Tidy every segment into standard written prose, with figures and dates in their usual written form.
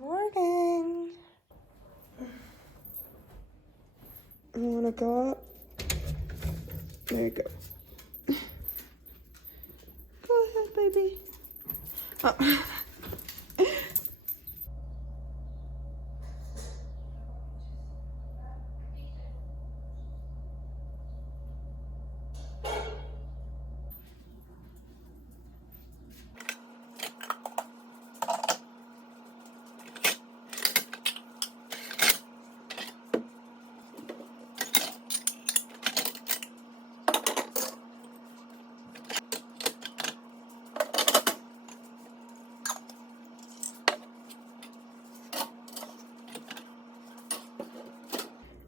Morning. I wanna go up. There you go. Go ahead, baby. Oh.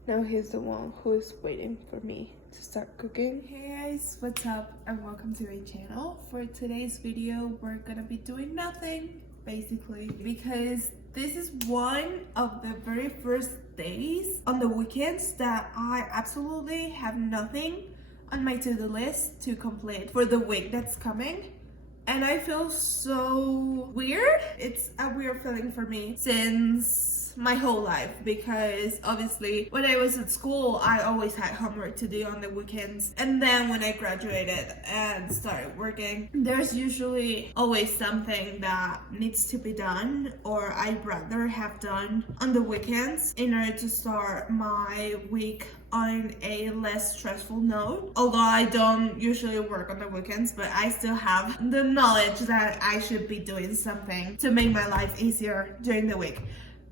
Now he's the one who is waiting for me to start cooking. Hey guys, what's up and welcome to my channel. For today's video, we're gonna be doing nothing, basically, because this is one of the very first days on the weekends that I absolutely have nothing on my to-do list to complete for the week that's coming. And I feel so weird. It's a weird feeling for me since my whole life, because obviously when I was at school I always had homework to do on the weekends, and then when I graduated and started working, there's usually always something that needs to be done or I'd rather have done on the weekends in order to start my week on a less stressful note. Although I don't usually work on the weekends, but I still have the knowledge that I should be doing something to make my life easier during the week.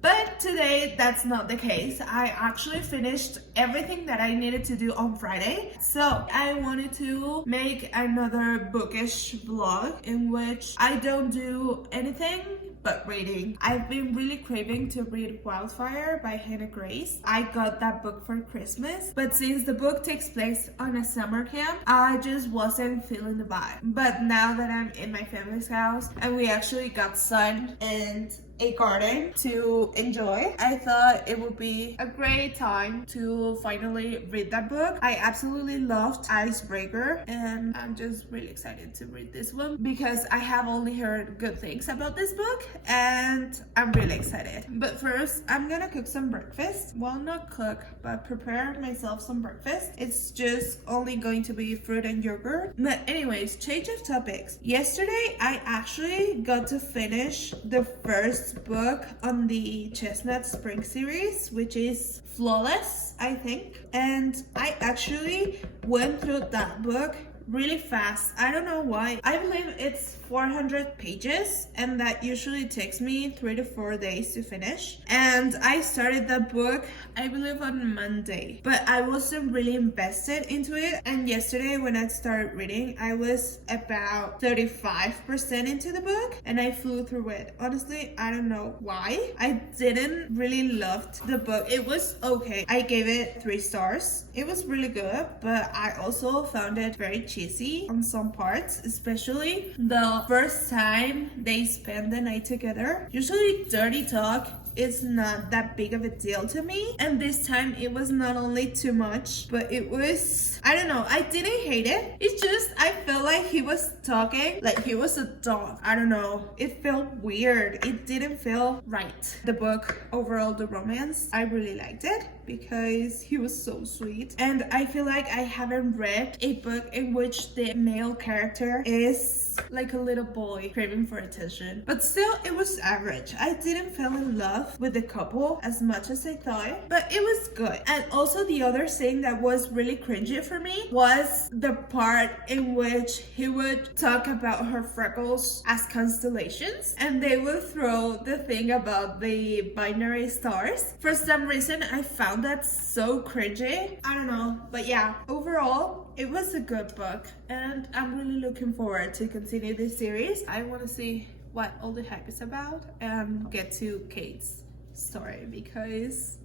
But today, that's not the case. I actually finished everything that I needed to do on Friday. So I wanted to make another bookish vlog in which I don't do anything but reading. I've been really craving to read Wildfire by Hannah Grace. I got that book for Christmas, but since the book takes place on a summer camp, I just wasn't feeling the vibe. But now that I'm in my family's house and we actually got sun and a garden to enjoy, I thought it would be a great time to finally read that book. I absolutely loved Icebreaker and I'm just really excited to read this one because I have only heard good things about this book and I'm really excited. But first, I'm gonna cook some breakfast. Well, not cook, but prepare myself some breakfast. It's just only going to be fruit and yogurt. But anyways, change of topics. Yesterday, I actually got to finish the first book on the Chestnut Spring series, which is Flawless, I think. And I actually went through that book really fast. I don't know why. I believe it's 400 pages and that usually takes me 3 to 4 days to finish. And I started that book, I believe, on Monday, but I wasn't really invested into it. And yesterday when I started reading, I was about 35% into the book and I flew through it. Honestly, I don't know why. I didn't really love the book. It was okay. I gave it 3 stars. It was really good, but I also found it very cheesy on some parts, especially the first time they spend the night together. Usually dirty talk is not that big of a deal to me, and this time it was not only too much, but it was, I don't know, I didn't hate it. It's just I felt like he was talking like he was a dog. I don't know, it felt weird. It didn't feel right. The book overall, the romance, I really liked it because he was so sweet, and I feel like I haven't read a book in which the male character is like a little boy craving for attention. But still, it was average. I didn't fall in love with the couple as much as I thought, but it was good. And also the other thing that was really cringy for me was the part in which he would talk about her freckles as constellations, and they would throw the thing about the binary stars. For some reason, I found that so cringy. I don't know, but yeah, overall, it was a good book, and I'm really looking forward to continue this series. I want to see what all the hype is about and get to Kate's story because...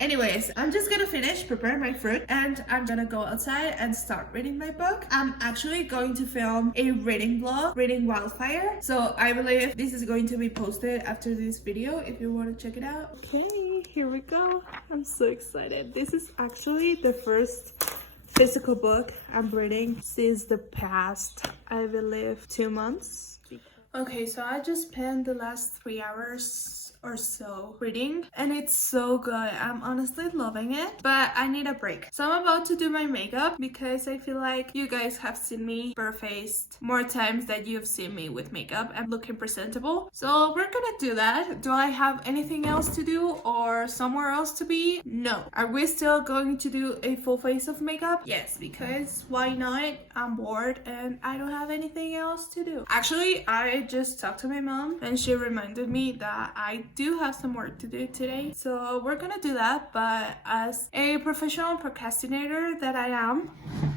Anyways, I'm just gonna finish preparing my fruit and I'm gonna go outside and start reading my book. I'm actually going to film a reading vlog, reading Wildfire. So I believe this is going to be posted after this video if you want to check it out. Okay, here we go. I'm so excited. This is actually the first physical book I'm reading since the past, I believe, 2 months. Okay, so I just spent the last 3 hours or so reading and it's so good. I'm honestly loving it, but I need a break. So I'm about to do my makeup because I feel like you guys have seen me barefaced more times than you've seen me with makeup and looking presentable. So we're gonna do that. Do I have anything else to do or somewhere else to be? No. Are we still going to do a full face of makeup? Yes, because why not? I'm bored and I don't have anything else to do. Actually, I just talked to my mom and she reminded me that I do have some work to do today. So we're gonna do that, but as a professional procrastinator that I am,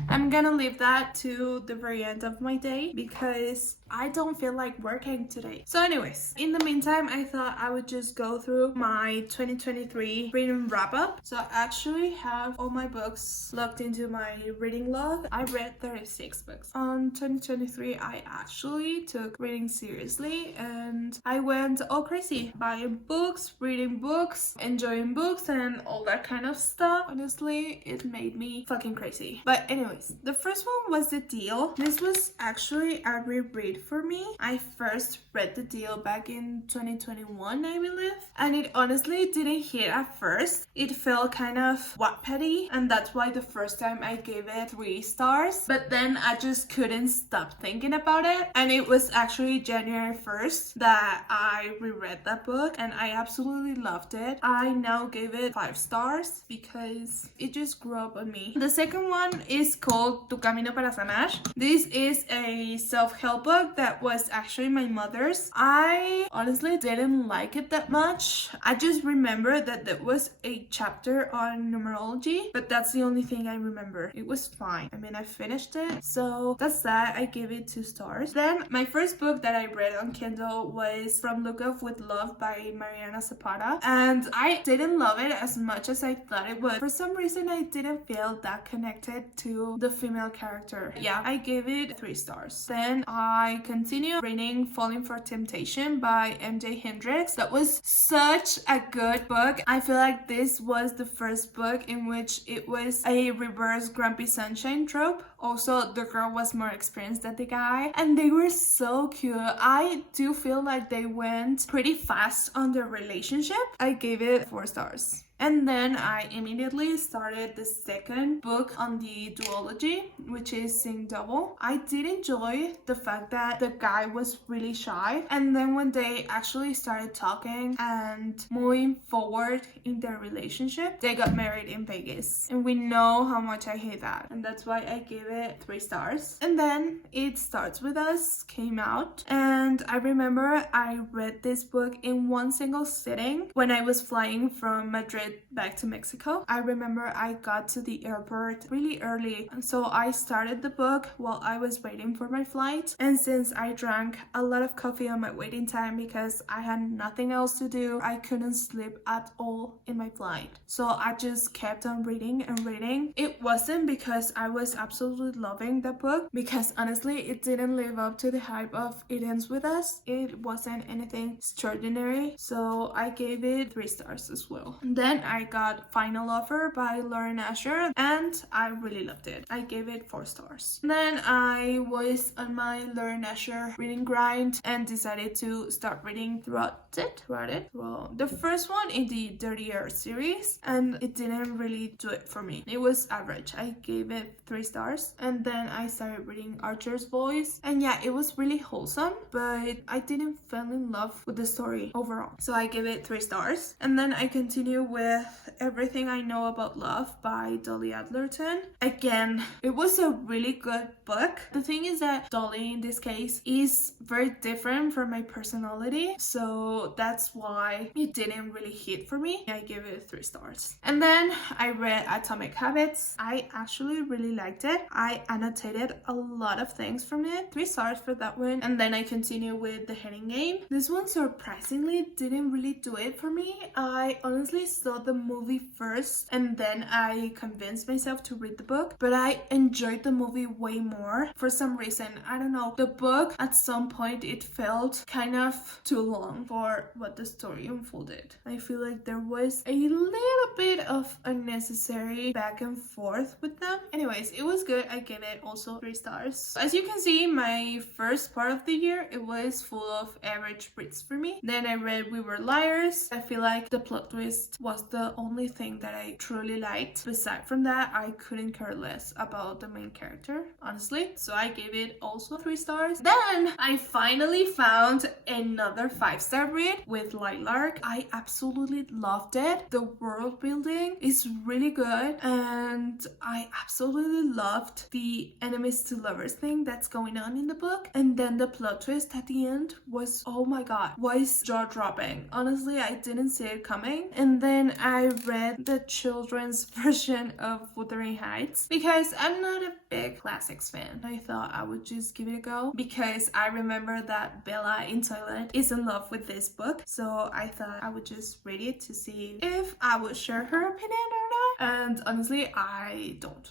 I'm gonna leave that to the very end of my day because I don't feel like working today. So anyways, in the meantime, I thought I would just go through my 2023 reading wrap up. So I actually have all my books logged into my reading log. I read 36 books. On 2023, I actually took reading seriously and I went all crazy, buying books, reading books, enjoying books and all that kind of stuff. Honestly, it made me fucking crazy. But anyways, the first one was The Deal. This was actually a reread for me. I first read The Deal back in 2021, I believe, and it honestly didn't hit at first. It felt kind of Wattpad-y, and that's why the first time I gave it 3 stars, but then I just couldn't stop thinking about it, and it was actually January 1st that I reread that book and I absolutely loved it. I now gave it 5 stars because it just grew up on me. The second one is called Tu Camino para Sanar. This is a self-help book that was actually my mother's. I honestly didn't like it that much. I just remember that there was a chapter on numerology, but that's the only thing I remember. It was fine. I mean, I finished it, so that's that. I gave it 2 stars. Then my first book that I read on Kindle was From Look Up with Love by Mariana Zapata, and I didn't love it as much as I thought it would. For some reason, I didn't feel that connected to the female character. Yeah, I gave it 3 stars. Then I continued reading Falling for Temptation by MJ Hendricks. That was such a good book. I feel like this was the first book in which it was a reverse Grumpy Sunshine trope. Also, the girl was more experienced than the guy, and they were so cute. I do feel like they went pretty fast on their relationship. I gave it 4 stars. And then I immediately started the second book on the duology, which is Sing Double. I did enjoy the fact that the guy was really shy, and then when they actually started talking and moving forward in their relationship, they got married in Vegas. And we know how much I hate that, and that's why I gave it 3 stars. And then It Starts With Us came out, and I remember I read this book in one single sitting when I was flying from Madrid back to Mexico. I remember I got to the airport really early, and so I started the book while I was waiting for my flight. And since I drank a lot of coffee on my waiting time because I had nothing else to do, I couldn't sleep at all in my flight. So I just kept on reading and reading. It wasn't because I was absolutely loving the book, because honestly it didn't live up to the hype of It Ends With Us. It wasn't anything extraordinary, so I gave it 3 stars as well. And then I got Final Offer by Lauren Asher, and I really loved it. I gave it 4 stars. Then I was on my Lauren Asher reading grind and decided to start reading throughout the first one in the Dirty Earth series, and it didn't really do it for me. It was average. I gave it 3 stars. And then I started reading Archer's Voice, and yeah, it was really wholesome, but I didn't fall in love with the story overall, so I gave it 3 stars. And then I continue with Everything I Know About Love by Dolly Adlerton. Again, it was a really good book. The thing is that Dolly in this case is very different from my personality, so that's why it didn't really hit for me. I gave it 3 stars. And then I read Atomic Habits. I actually really liked it. I annotated a lot of things from it. 3 stars for that one. And then I continue with The Heading Game. This one surprisingly didn't really do it for me. I honestly saw the movie first and then I convinced myself to read the book, but I enjoyed the movie way more for some reason. I don't know. The book at some point it felt kind of too long for what the story unfolded. I feel like there was a little bit of unnecessary back and forth with them. Anyways, it was good. I gave it also 3 stars. As you can see, my first part of the year, it was full of average reads for me. Then I read We Were Liars. I feel like the plot twist was the only thing that I truly liked. Aside from that, I couldn't care less about the main character, honestly. So I gave it also 3 stars. Then I finally found another 5-star read with Lilac. I absolutely loved it. The world building is really good and I absolutely loved the enemies to lovers thing that's going on in the book. And then the plot twist at the end was, oh my god, was jaw-dropping. Honestly, I didn't see it coming. And then I read the children's version of Wuthering Heights because I'm not a big classics fan. I thought I would just give it a go because I remember that Bella in Toilet is in love with this book. So I thought I would just read it to see if I would share her opinion or not. And honestly, I don't.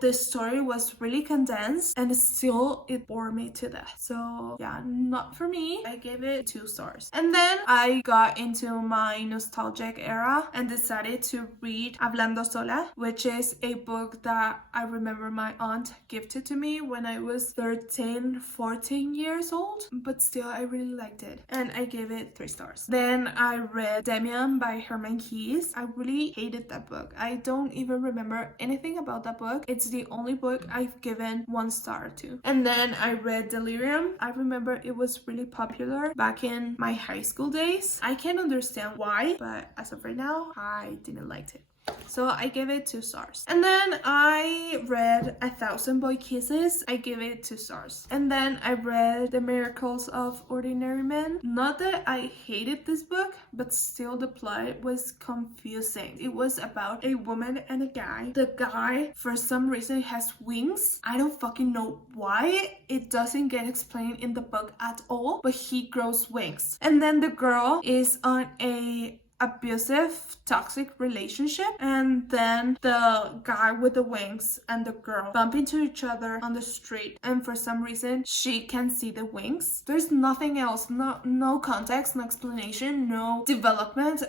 The story was really condensed and still it bored me to death. So yeah, not for me. I gave it 2 stars. And then I got into my nostalgic era and decided to read Hablando Sola, which is a book that I remember my aunt gifted to me when I was 13, 14 years old. But still, I really liked it. And I gave it 3 stars. Then I read Demian by Herman Keyes. I really hated that book. I don't even remember anything about that book. It's the only book I've given 1 star to. And then I read Delirium. I remember it was really popular back in my high school days. I can't understand why, but as of right now, I didn't like it. So I gave it 2 stars. And then I read 1,000 Boy Kisses. I gave it 2 stars. And then I read The Miracles of Ordinary Men. Not that I hated this book, but still the plot was confusing. It was about a woman and a guy. The guy, for some reason, has wings. I don't fucking know why. It doesn't get explained in the book at all, but he grows wings. And then the girl is on a abusive, toxic relationship, and then the guy with the wings and the girl bump into each other on the street, and for some reason she can see the wings. There's nothing else, no context, no explanation, no development.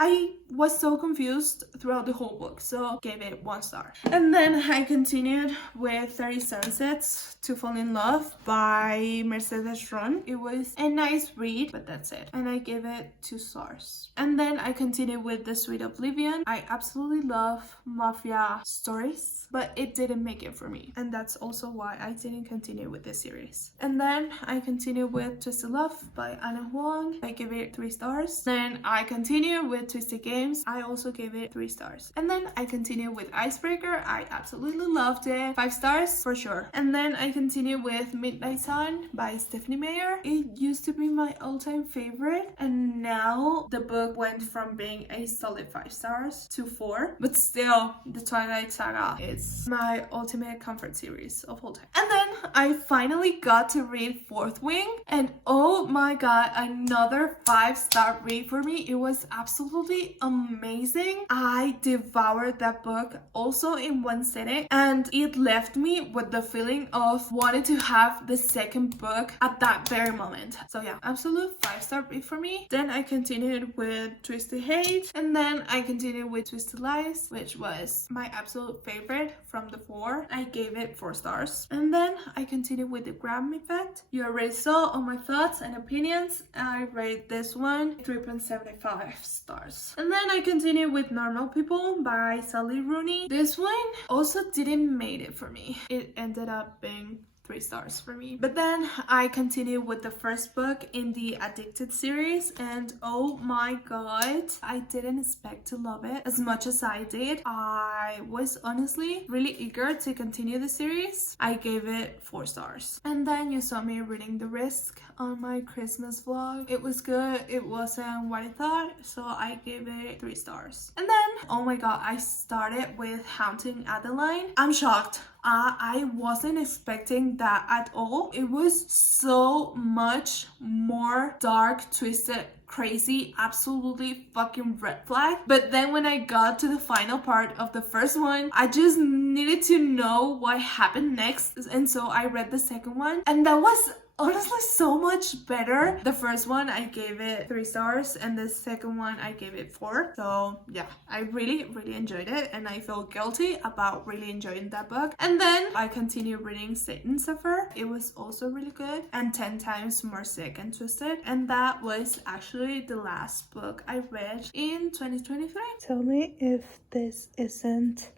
I was so confused throughout the whole book, so gave it 1 star. And then I continued with 30 Sunsets to Fall in Love by Mercedes Ron. It was a nice read, but that's it. And I gave it 2 stars. And then I continued with The Sweet Oblivion. I absolutely love mafia stories, but it didn't make it for me. And that's also why I didn't continue with this series. And then I continued with Twisted Love by Anna Huang. I gave it 3 stars. Then I continued with Twisted Games. I also gave it 3 stars. And then I continued with Icebreaker. I absolutely loved it. 5 stars for sure. And then I continued with Midnight Sun by Stephanie Meyer. It used to be my all-time favorite, and now the book went from being a solid 5 stars to 4. But still, the Twilight Saga is my ultimate comfort series of all time. And then I finally got to read Fourth Wing, and oh my god, another 5-star read for me. It was absolutely amazing. I devoured that book also in 1 sitting, and it left me with the feeling of wanting to have the second book at that very moment. So yeah, absolute 5-star read for me. Then I continued with Twisted Hate, and then I continued with Twisted Lies, which was my absolute favorite from the 4. I gave it 4 stars. And then I continued with The Gram Effect. You already saw all my thoughts and opinions. I rate this one 3.75 stars. And then I continued with Normal People by Sally Rooney. This one also didn't make it for me. It ended up being 3 stars for me. But then I continued with the first book in the Addicted series, and oh my god, I didn't expect to love it as much as I did. I was honestly really eager to continue the series. I gave it 4 stars. And then you saw me reading The Risk on my Christmas vlog. It was good. It wasn't what I thought, so I gave it 3 stars. And then, oh my god, I started with Haunting Adeline. I'm shocked. I wasn't expecting that at all. It was so much more dark, twisted, crazy, absolutely fucking red flag. But then when I got to the final part of the first one, I just needed to know what happened next, and so I read the second one, and that was honestly so much better. The first one I gave it 3 stars, and the second one I gave it 4. So yeah, I really enjoyed it, and I feel guilty about really enjoying that book. And then I continued reading Satan Suffer. It was also really good, and 10 times more sick and twisted, and that was actually the last book I read in 2023. Tell me if this isn't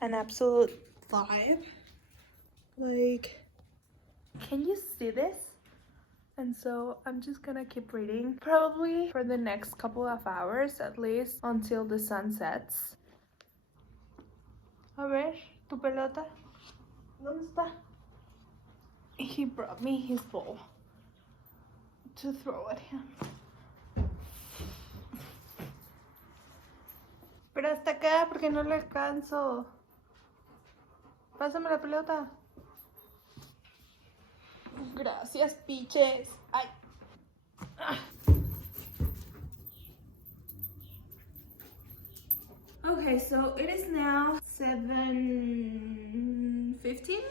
an absolute vibe. Like, can you see this? And so I'm just gonna keep reading, probably for the next couple of hours, at least until the sun sets. A ver, tu pelota. ¿Dónde está? He brought me his ball to throw at him. Pero hasta acá, porque no le alcanzo. Pásame la pelota. Gracias, piches. Ay. Okay, so it is now 7:15,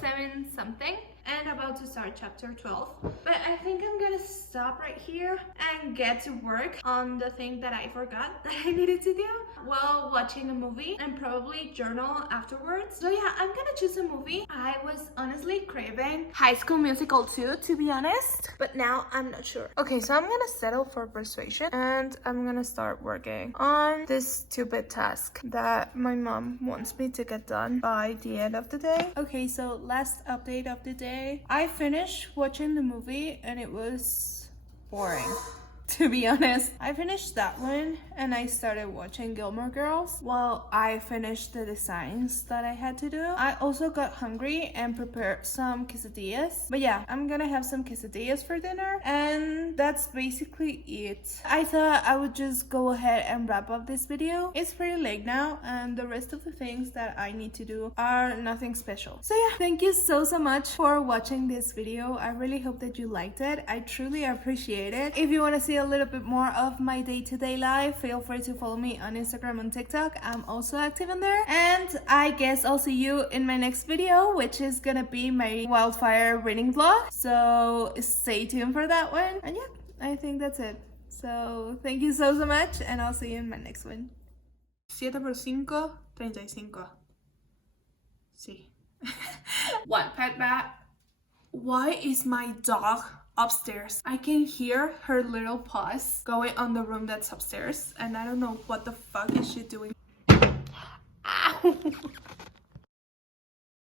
7 something, and about to start chapter 12. But I think I'm gonna stop right here and get to work on the thing that I forgot that I needed to do while watching a movie, and probably journal afterwards. So yeah, I'm gonna choose a movie. I was honestly craving High School Musical 2, to be honest, but now I'm not sure. Okay, so I'm gonna settle for Persuasion, and I'm gonna start working on this stupid task that my mom wants me to get done by the end of the day. Okay, so last update of the day. I finished watching the movie and it was boring. To be honest, I finished that one and I started watching Gilmore Girls while I finished the designs that I had to do. I also got hungry and prepared some quesadillas. But yeah, I'm gonna have some quesadillas for dinner, and that's basically it. I thought I would just go ahead and wrap up this video. It's pretty late now, and the rest of the things that I need to do are nothing special. So yeah, thank you so much for watching this video. I really hope that you liked it. I truly appreciate it. If you want to see a little bit more of my day-to-day life, feel free to follow me on Instagram and TikTok. I'm also active in there, and I guess I'll see you in my next video, which is gonna be my wildfire reading vlog, so stay tuned for that one. And yeah, I think that's it. So thank you so much, and I'll see you in my next one. 7 por 5, 35. Sí. What pet bat? Why is my dog upstairs? I can hear her little paws going on the room that's upstairs, and I don't know what the fuck is she doing. Ow!